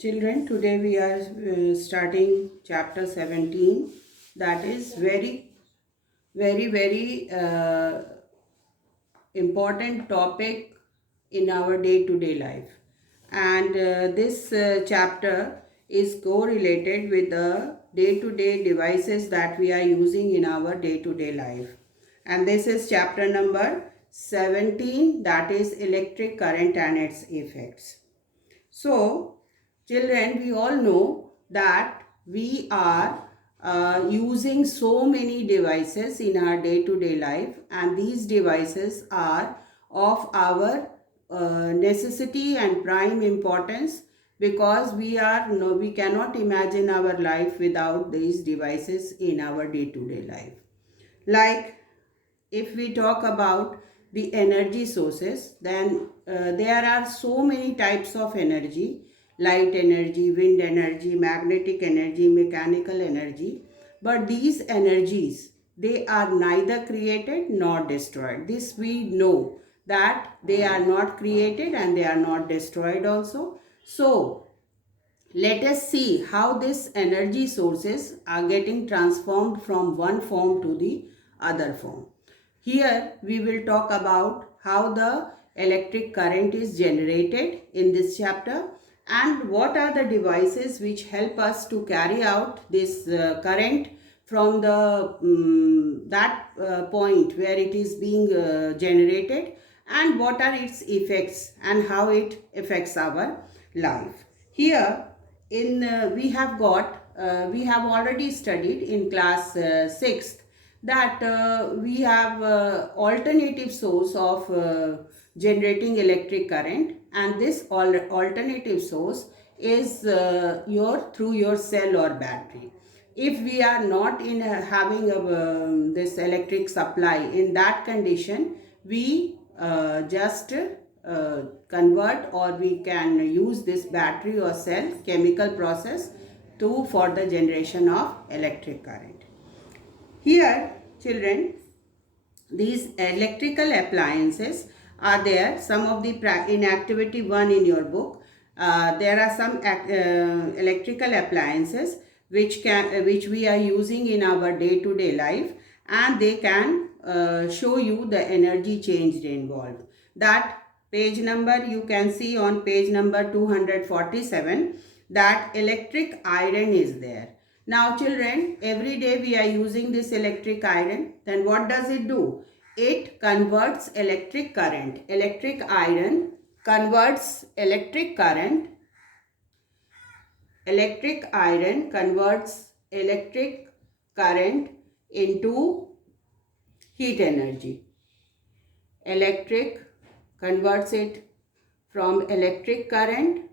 Children, today we are starting chapter 17. That is very important topic in our day-to-day life. And this chapter is correlated with the day-to-day devices that we are using in our day-to-day life. And this is chapter number 17, that is electric current and its effects. So, children, we all know that we are using so many devices in our day-to-day life, and these devices are of our necessity and prime importance because we cannot imagine our life without these devices in our day-to-day life. Like if we talk about the energy sources, then there are so many types of energy: light energy, wind energy, magnetic energy, mechanical energy. But these energies, they are neither created nor destroyed. This we know, that they are not created and they are not destroyed also. So let us see how these energy sources are getting transformed from one form to the other form. Here we will talk about how the electric current is generated in this chapter and what are the devices which help us to carry out this current from the that point where it is being generated, and what are its effects and how it affects our life. Here in we have already studied in class 6th that we have alternative source of generating electric current, and this alternative source is your through your cell or battery. If we are not in having this electric supply, in that condition we just convert, or we can use this battery or cell chemical process to for the generation of electric current. Here, children, these electrical appliances are there. Some of the in activity 1 in your book, there are some electrical appliances which we are using in our day-to-day life, and they can show you the energy changed involved. That page number you can see on page number 247, that electric iron is there. Now children, every day we are using this electric iron. Then what does it do? It converts electric current. Electric iron converts electric current. Electric iron converts electric current into heat energy. Electric converts it from electric current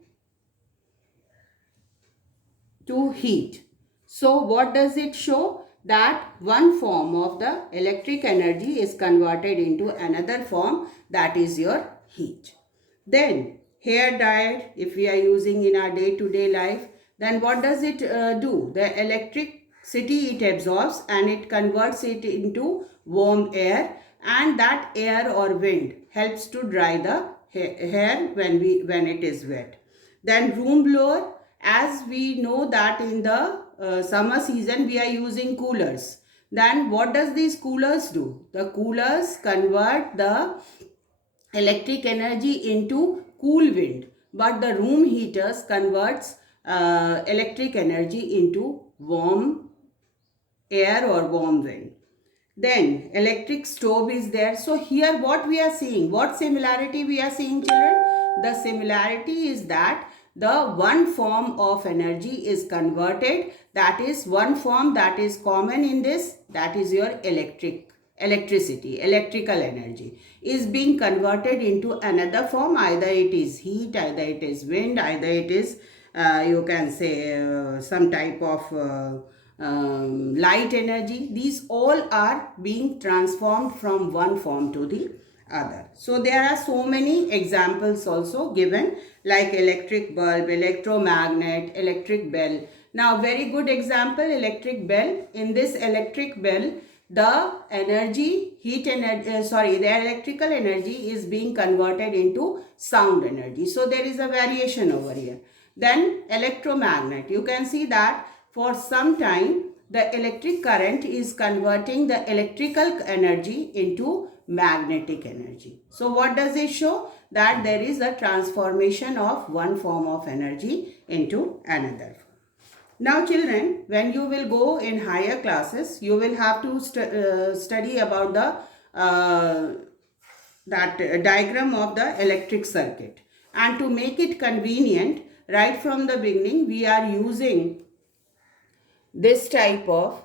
to heat. So what does it show? That one form of the electric energy is converted into another form, that is your heat. Then hair dryer, if we are using in our day-to-day life, then what does it do? The electricity it absorbs and it converts it into warm air, and that air or wind helps to dry the hair when it is wet. Then room blower, as we know that in the summer season we are using coolers. Then what does these coolers do? The coolers convert the electric energy into cool wind, but the room heaters converts electric energy into warm air or warm wind. Then electric stove is there. So here what we are seeing, what similarity we are seeing, children? The similarity is that the one form of energy is converted, that is one form that is common in this, that is your electricity, electrical energy is being converted into another form. Either it is heat, either it is wind, either it is you can say some type of light energy. These all are being transformed from one form to the other. So there are so many examples also given, like electric bulb, electromagnet, electric bell. Now very good example, electric bell. In this electric bell, the energy, the electrical energy is being converted into sound energy. So there is a variation over here. Then electromagnet. You can see that for some time the electric current is converting the electrical energy into magnetic energy. So what does it show? That there is a transformation of one form of energy into another. Now children, when you will go in higher classes, you will have to study about the diagram of the electric circuit. And to make it convenient, right from the beginning, we are using this type of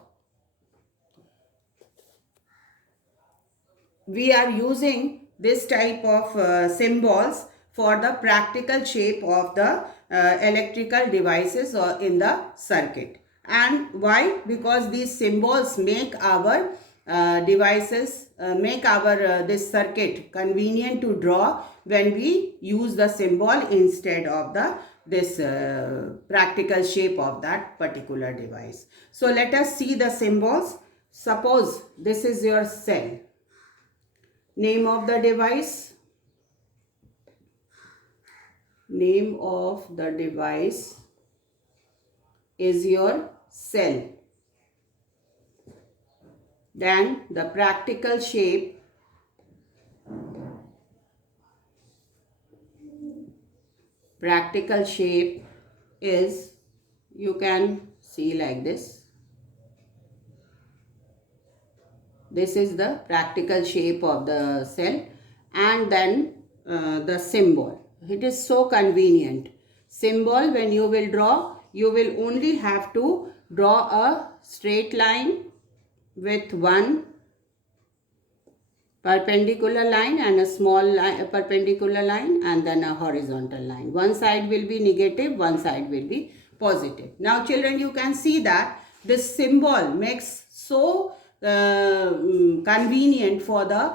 symbols for the practical shape of the electrical devices or in the circuit. And why? Because these symbols make our this circuit convenient to draw when we use the symbol instead of this practical shape of that particular device. So let us see the symbols. Suppose this is your cell. Name of the device is your cell. Then the practical shape is, you can see like this. This is the practical shape of the cell. And then the symbol. It is so convenient. Symbol, when you will draw, you will only have to draw a straight line with one perpendicular line and a small perpendicular line, and then a horizontal line. One side will be negative, one side will be positive. Now children, you can see that this symbol makes so convenient for the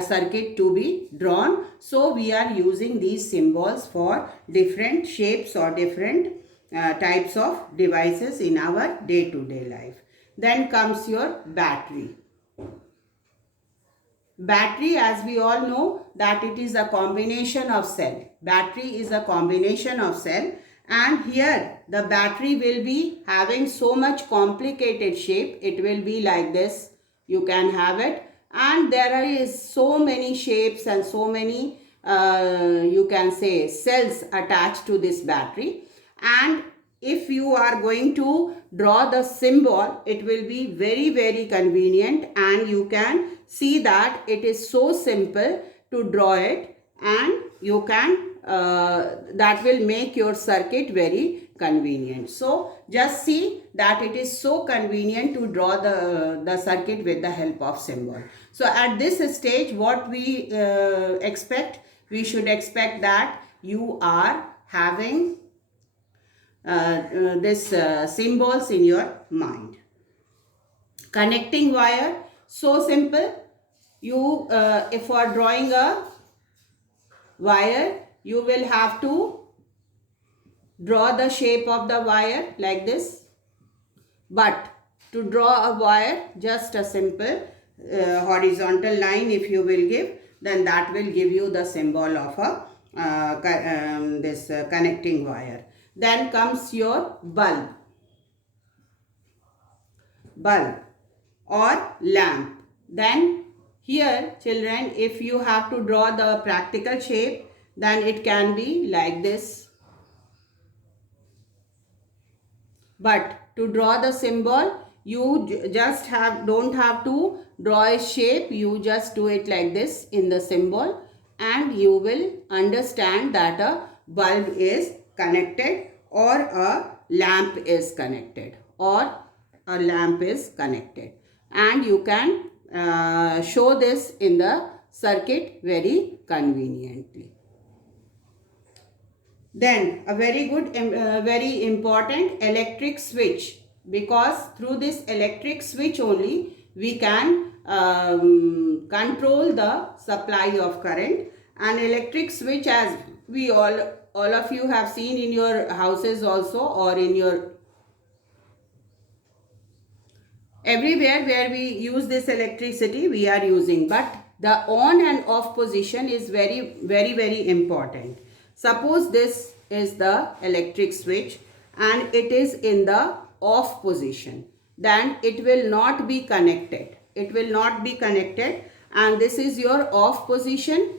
circuit to be drawn. So we are using these symbols for different shapes or different types of devices in our day-to-day life. Then comes your battery. Battery, as we all know, that it is a combination of cell. Battery is a combination of cell, and here the battery will be having so much complicated shape. It will be like this. You can have it, and there is so many shapes and so many you can say cells attached to this battery. And if you are going to draw the symbol, it will be very, very convenient, and you can see that it is so simple to draw it, and you can that will make your circuit very convenient. So just see that it is so convenient to draw the circuit with the help of symbol. So at this stage, what we expect, we should expect that you are having this symbols in your mind. Connecting wire, so simple. You if for drawing a wire, you will have to draw the shape of the wire like this. But to draw a wire, just a simple horizontal line if you will give, then that will give you the symbol of a connecting wire. Then comes your bulb or lamp. Then here children, if you have to draw the practical shape, then it can be like this. But to draw the symbol, you just don't have to draw a shape. You just do it like this in the symbol, and you will understand that a bulb is connected or a lamp is connected and you can show this in the circuit very conveniently. Then a very good very important electric switch, because through this electric switch only we can control the supply of current. An electric switch, as we all of you have seen in your houses also, or in your everywhere where we use this electricity we are using. But the on and off position is very, very, very important. Suppose this is the electric switch and it is in the off position, then it will not be connected. It will not be connected, and this is your off position.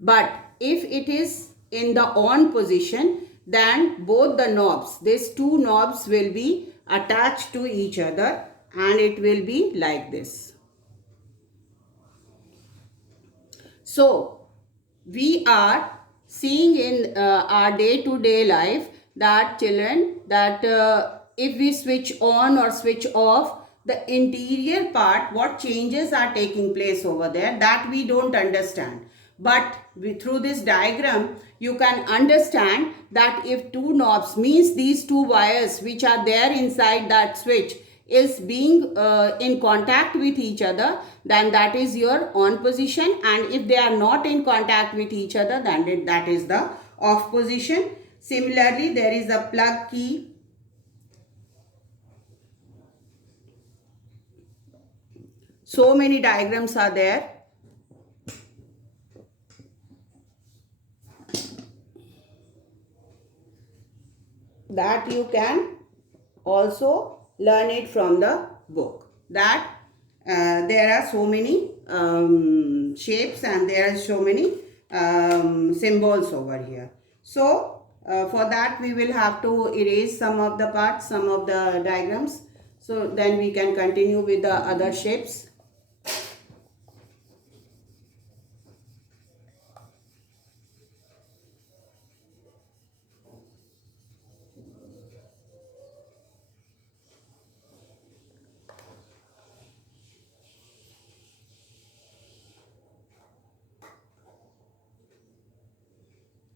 But if it is in the on position, then both the knobs, these two knobs will be attached to each other and it will be like this. So we are seeing in our day-to-day life that children, that if we switch on or switch off, the interior part, what changes are taking place over there, that we don't understand. But through this diagram you can understand that if two knobs, means these two wires which are there inside that switch, is being in contact with each other, then that is your on position, and if they are not in contact with each other, then that is the off position. Similarly, there is a plug key. So many diagrams are there. That you can also learn it from the book. That there are so many shapes and there are so many symbols over here. So for that we will have to erase some of the parts, some of the diagrams. So then we can continue with the other shapes.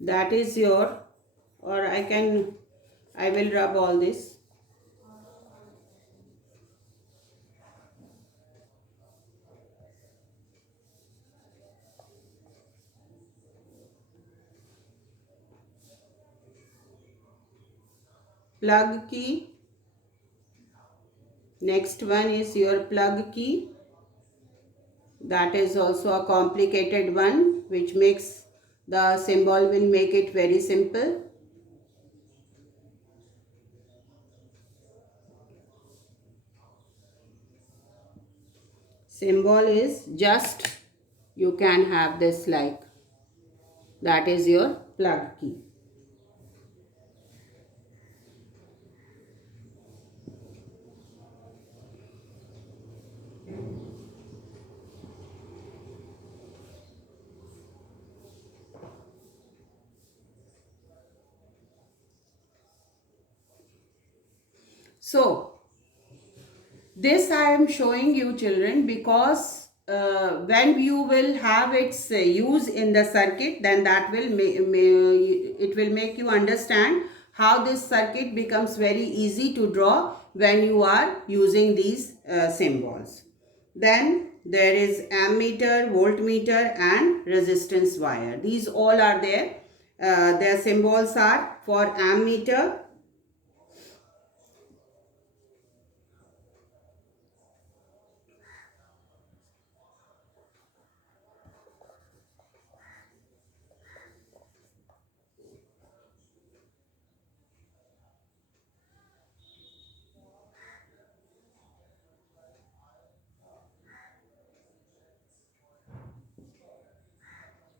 That is your, or I will rub all this. Plug key. Next one is your plug key. That is also a complicated one, which makes the symbol will make it very simple. Symbol is just, you can have this like, that is your plug key. So this I am showing you children because when you will have its use in the circuit, then that will it will make you understand how this circuit becomes very easy to draw when you are using these symbols. Then there is ammeter, voltmeter and resistance wire. These all are there. Their symbols are for ammeter.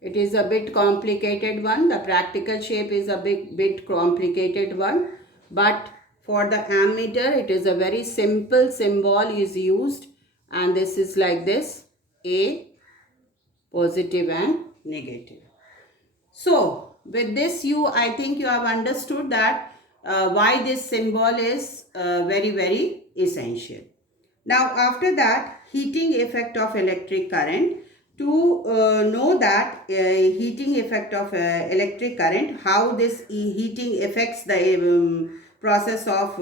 It is a bit complicated one. The practical shape is a bit complicated one. But for the ammeter, it is a very simple symbol is used. And this is like this. A, positive and negative. So, with this I think you have understood that why this symbol is very essential. Now, after that, heating effect of electric current. To know that heating effect of electric current, how this heating affects the process of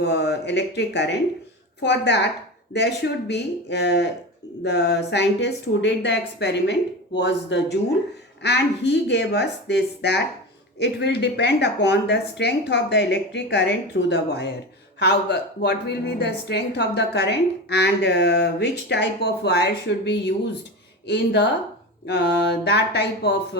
electric current. For that, there should be the scientist who did the experiment was the Joule, and he gave us this, that it will depend upon the strength of the electric current through the wire. How, what will be the strength of the current and which type of wire should be used in the that type of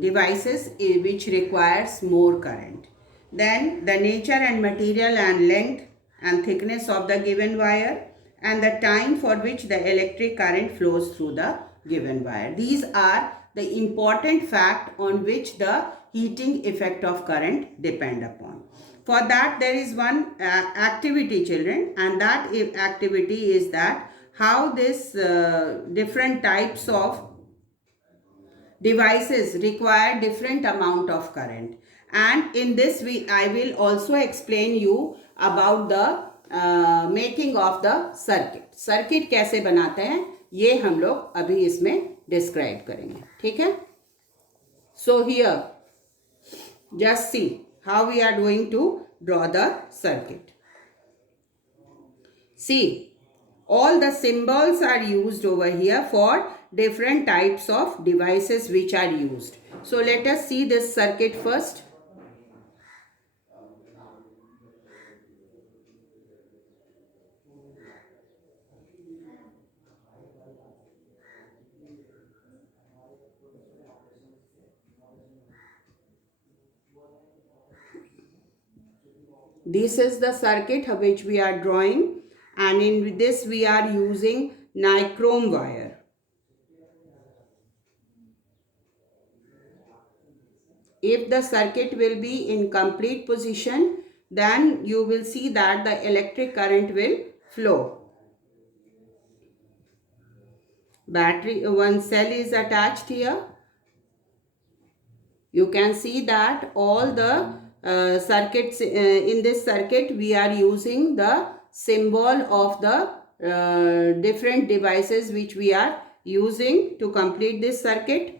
devices which requires more current. Then the nature and material and length and thickness of the given wire, and the time for which the electric current flows through the given wire. These are the important fact on which the heating effect of current depend upon. For that, there is one activity, children, and that activity is that how this different types of devices require different amount of current. And in this I will also explain you about the making of the circuit कैसे बनाते हैं ये हम लोग अभी इसमें describe करेंगे. ठीक है. So here just see how we are going to draw the circuit. See, all the symbols are used over here for different types of devices which are used. So let us see this circuit first. This is the circuit which we are drawing, and in this we are using nichrome wire. If the circuit will be in complete position, then you will see that the electric current will flow. Battery, one cell is attached here. You can see that all the circuits in this circuit we are using the symbol of the different devices which we are using to complete this circuit.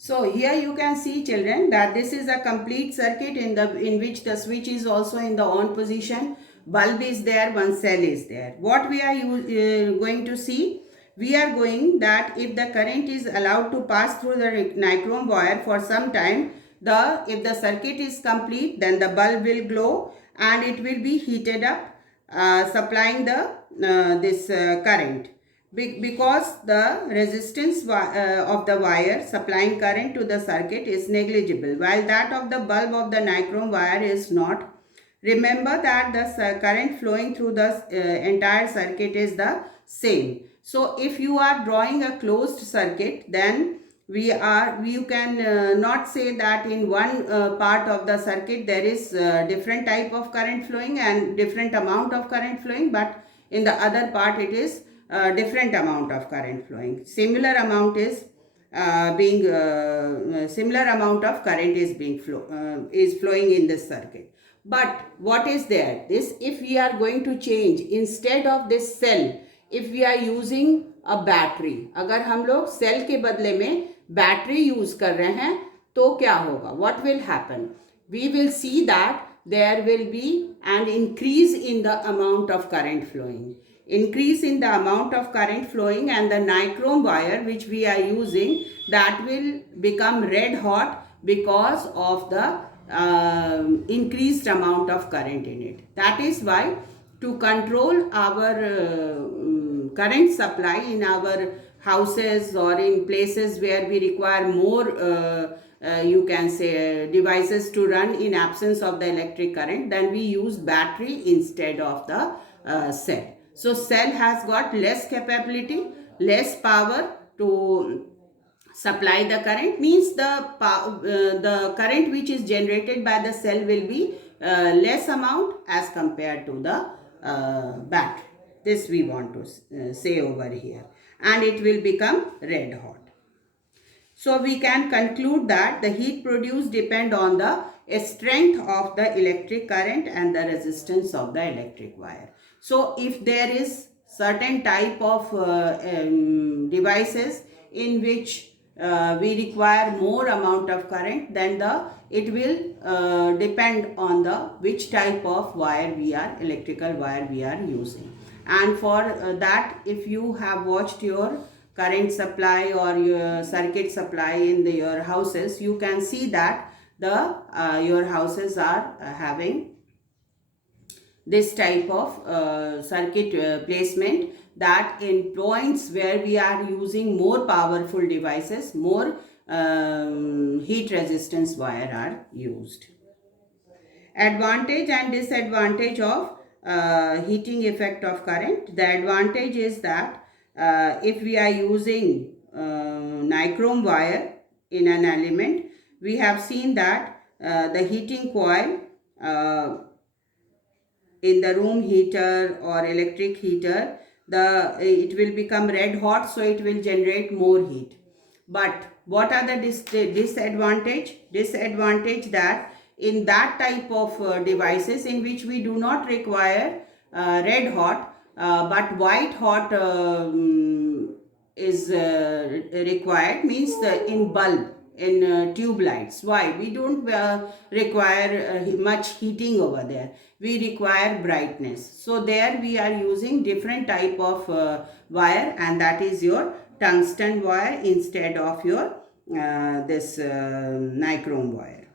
So here you can see, children, that this is a complete circuit in which the switch is also in the on position, bulb is there, one cell is there. What we are going to see, we are going that if the current is allowed to pass through the nichrome wire for some time, if the circuit is complete, then the bulb will glow and it will be heated up, supplying the this current. Because the resistance of the wire supplying current to the circuit is negligible, while that of the bulb of the nichrome wire is not. Remember that the current flowing through the entire circuit is the same. So if you are drawing a closed circuit, then you can not say that in one part of the circuit there is different type of current flowing and different amount of current flowing, but in the other part it is different amount of current flowing. Similar amount of current is flowing in this circuit. But what is there? This, if we are going to change, instead of this cell, if we are using a battery, अगर हम लोग cell के बदले में battery use कर रहे हैं तो क्या होगा? What will happen? We will see that there will be an increase in the amount of current flowing. Increase in the amount of current flowing, and the nichrome wire which we are using, that will become red hot because of the increased amount of current in it. That is why, to control our current supply in our houses or in places where we require more you can say devices to run in absence of the electric current, then we use battery instead of the cell. So cell has got less capability, less power to supply the current, means the current which is generated by the cell will be less amount as compared to the battery. This we want to say over here, and it will become red hot. So we can conclude that the heat produced depend on the strength of the electric current and the resistance of the electric wire. So if there is certain type of devices in which we require more amount of current, then it will depend on which type of wire electrical wire we are using. And for that, if you have watched your current supply or your circuit supply in your houses, you can see that your houses are having this type of circuit placement, that in points where we are using more powerful devices, more heat resistance wire are used. Advantage and disadvantage of heating effect of current. The advantage is that if we are using nichrome wire in an element, we have seen that the heating coil in the room heater or electric heater, it will become red hot, so it will generate more heat. But what are the disadvantage? That in that type of devices in which we do not require red hot, but white hot is required, means in bulb, in tube lights. Why? We don't require much heating over there. We require brightness. So there we are using different type of wire, and that is your tungsten wire instead of your this nichrome wire.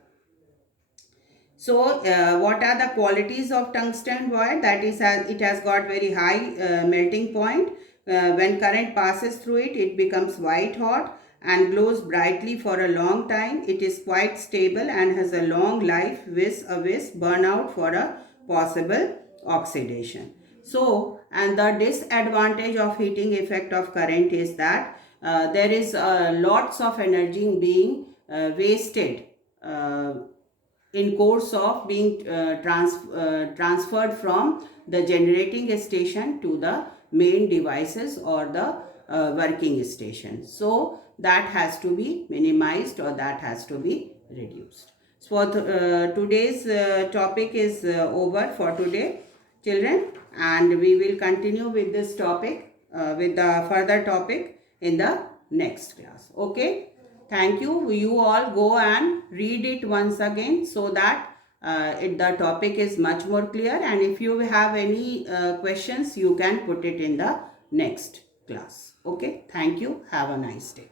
So what are the qualities of tungsten wire? That is, it has got very high melting point. When current passes through it, it becomes white hot and glows brightly for a long time. It is quite stable and has a long life with a burnout for a possible oxidation. So, and the disadvantage of heating effect of current is that there is lots of energy being wasted in course of being transferred from the generating station to the main devices or the working station. So that has to be minimized, or that has to be reduced. So today's topic is over for today, children, and we will continue with this topic, with the further topic in the next class. Okay. Thank you. You all go and read it once again, so that the topic is much more clear, and if you have any questions, you can put it in the next class. Okay. Thank you. Have a nice day.